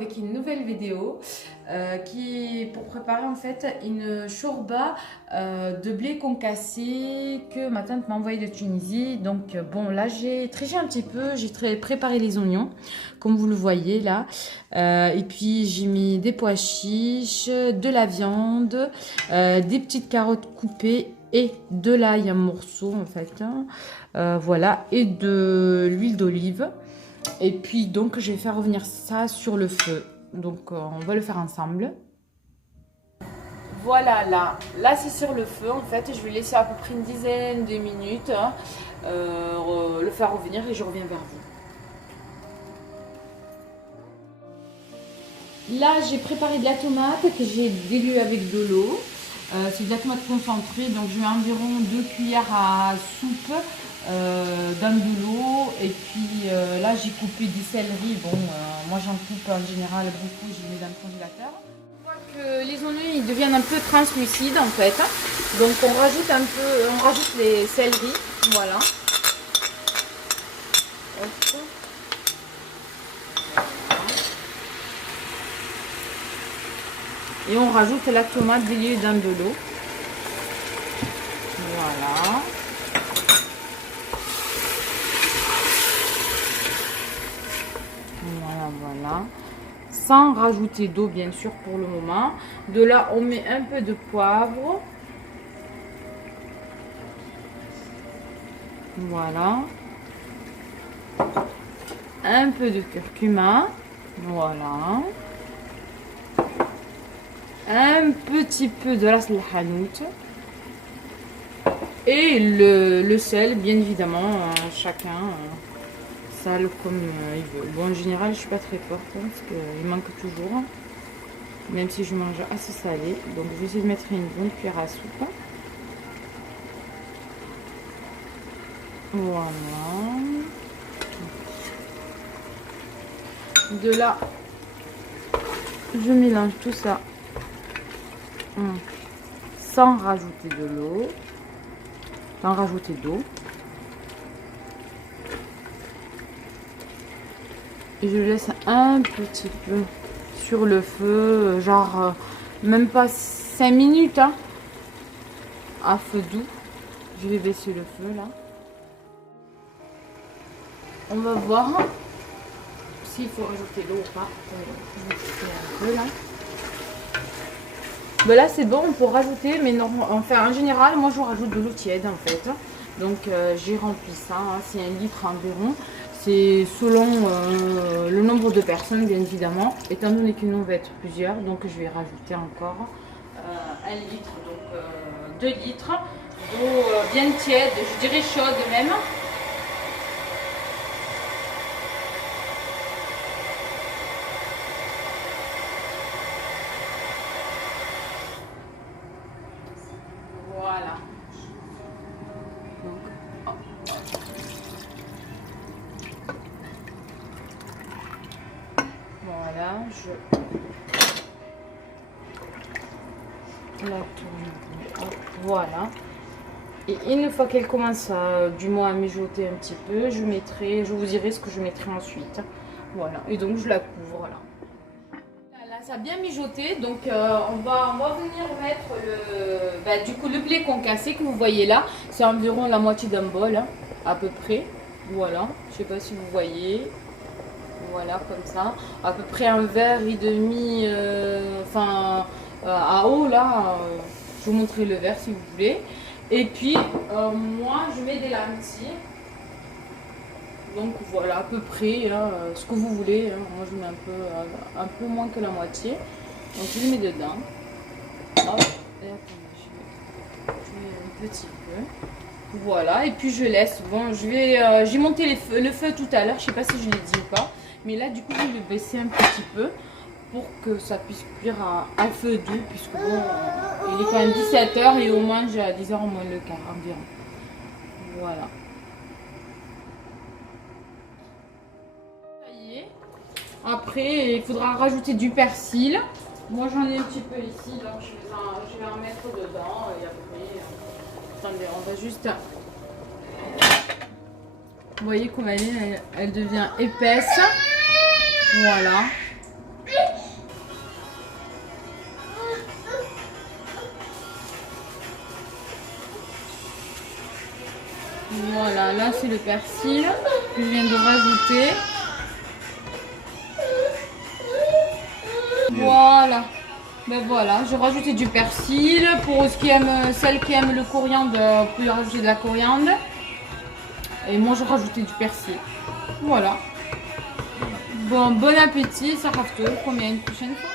avec une nouvelle vidéo qui pour préparer en fait une shorba de blé concassé que ma tante m'a envoyé de Tunisie. Donc bon, là j'ai triché un petit peu, j'ai préparé les oignons comme vous le voyez là, et puis j'ai mis des pois chiches, de la viande, des petites carottes coupées et de l'ail en morceaux en fait, voilà, et de l'huile d'olive. Et puis donc je vais faire revenir ça sur le feu. Donc on va le faire ensemble. Voilà, là c'est sur le feu en fait. Je vais laisser à peu près une dizaine de minutes, le faire revenir et je reviens vers vous. Là j'ai préparé de la tomate que j'ai diluée avec de l'eau. C'est de la tomate concentrée, donc je mets environ 2 cuillères à soupe dans de l'eau. Et puis là j'ai coupé du céleri. Bon, moi j'en coupe en général beaucoup, je les mets dans le congélateur. On voit que les oignons ils deviennent un peu translucides en fait. Donc on rajoute les céleris, voilà. Hop. Et on rajoute la tomate diluée dans de l'eau. Voilà. Voilà. Sans rajouter d'eau bien sûr pour le moment. De là on met un peu de poivre. Voilà. Un peu de curcuma. Voilà. Un petit peu de ras el hanout. Et le sel, bien évidemment, chacun sale comme il veut. Bon, en général, je suis pas très forte parce qu'il manque toujours. Même si je mange assez salé. Donc, je vais essayer de mettre une bonne cuillère à soupe. Voilà. De là, je mélange tout ça sans rajouter de l'eau, sans rajouter d'eau. Et je laisse un petit peu sur le feu, genre même pas 5 minutes, hein, à feu doux. Je vais baisser le feu là. On va voir s'il faut rajouter l'eau ou pas. Un peu là. Ben là c'est bon, on peut rajouter, mais non, enfin en général moi je rajoute de l'eau tiède en fait. Donc j'ai rempli ça, hein, c'est 1 litre environ. C'est selon le nombre de personnes bien évidemment. Étant donné que nous on va être plusieurs, donc je vais rajouter encore 1 litre, donc 2 litres d'eau bien tiède, je dirais chaude même. Voilà. Voilà, je la tourne. Hop, voilà. Et une fois qu'elle commence du moins à mijoter un petit peu, je vous dirai ce que je mettrai ensuite. Voilà. Et donc je la couvre là. Là, ça a bien mijoté, donc on va venir mettre du coup le blé concassé que vous voyez là. C'est environ la moitié d'un bol, hein, à peu près. Voilà. Je sais pas si vous voyez. Voilà, comme ça. À peu près un verre et demi, à eau là. Je vous montrerai le verre si vous voulez. Et puis, moi, je mets des lentilles. Donc voilà, à peu près, hein, ce que vous voulez. Hein. Moi, je mets un peu moins que la moitié. Donc, je les mets dedans. Hop. Et attendez, je mets un petit peu. Voilà, et puis je laisse. Bon, j'ai monté le feu tout à l'heure. Je sais pas si je l'ai dit ou pas. Mais là, du coup, je vais baisser un petit peu pour que ça puisse cuire à feu doux. Puisque bon, il est quand même 17 h et on mange à 10 h moins le quart environ. Voilà. Ça y est. Après, il faudra rajouter du persil. Moi, j'en ai un petit peu ici, donc je vais en mettre dedans. Et après, attendez, on va juste... Vous voyez comme elle devient épaisse. Voilà. Voilà, là c'est le persil que je viens de rajouter. Voilà. Ben voilà, j'ai rajouté du persil. Pour celles qui aiment le coriandre, vous pouvez rajouter de la coriandre. Et moi j'ai rajouté du persil. Voilà. Bon appétit, ça rafte. Combien une prochaine fois?